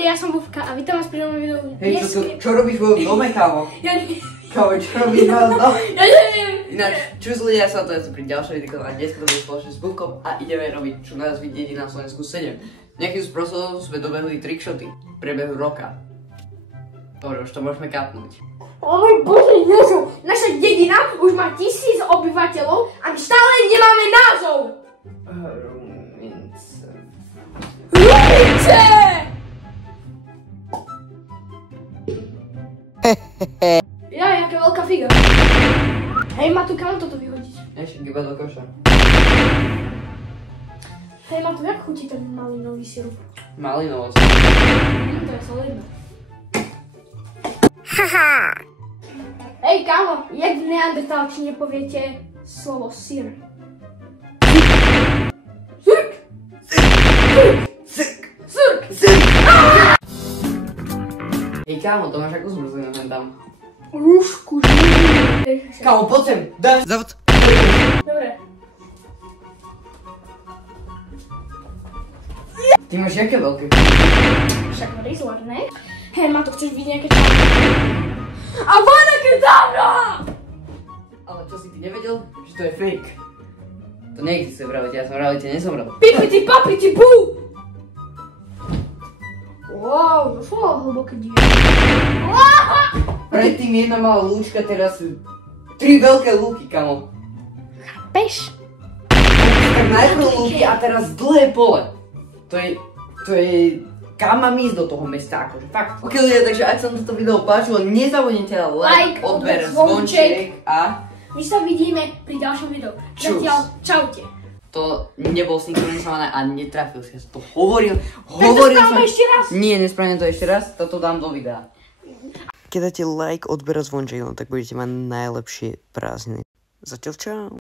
pohode, ja som Vovka a vítam vás pri novom videu. Hej, čo robíš vo dome, kámo? Ja neviem. Kámo, čo robíš vo dome? Ja neviem. Ináč, čus ľudia, sa to je pri ďalšej videu a dneska to bude spoločne s Bulkom a ideme robiť, čo nás vidieť na Slovensku 7. Nejakým spôsobom sme dobehli trickshoty v priebehu roka. Dobre, už to môžeme kapnúť. O môj Bože Ježu, naša dedina už má 1000 obyvateľov a my stále nemáme názov. Rumice! Ja, jaká veľká figa. Hej, Matu, kam toto vyhodíš? Ešte iba do koša. Hej, Matu, jak chutí ten malinový sirup? Malinovosť. To je solidné. Haha! Hej, kámo, jak v neandertálčine poviete slovo syr? Sirk! Sirk! Sirk! Sirk! Hej, kámo, to máš ako zmrzlinu hen tam? Rúšku, živý. Kámo, poď sem, daj zavod. Dobre. Ty máš jaké veľké? Však rizlar, ne? Hej, Mato, chceš vidieť nejaké části? A Vada Kedavra! Ale čo si ty nevedel? Že to je fake. To neexistuje v realite, ja som v realite nezomrel. Pipiti papiti pú! Wow, to sú hlboké diely. Predtým jedna malá lúčka, teraz sú 3 veľké lúky, kamo. Chápeš? Tak najprv lúky a teraz dlhé pole. To je kam mám ísť do toho mesta, akože fakt. Ok ľudia, takže ak sa vám toto video páčilo, nezabudnite like, odber, zvonček a... My sa vidíme pri ďalšom videu. Zatiaľ, čaute. To nebol synchronizované a netrafil si, ja som to hovoril. Tak to ešte raz? Nie, nespravím to ešte raz, toto dám do videa. Keď dáte like, odber a zvonček, no tak budete mať najlepšie prázdniny. Zatiaľ čau.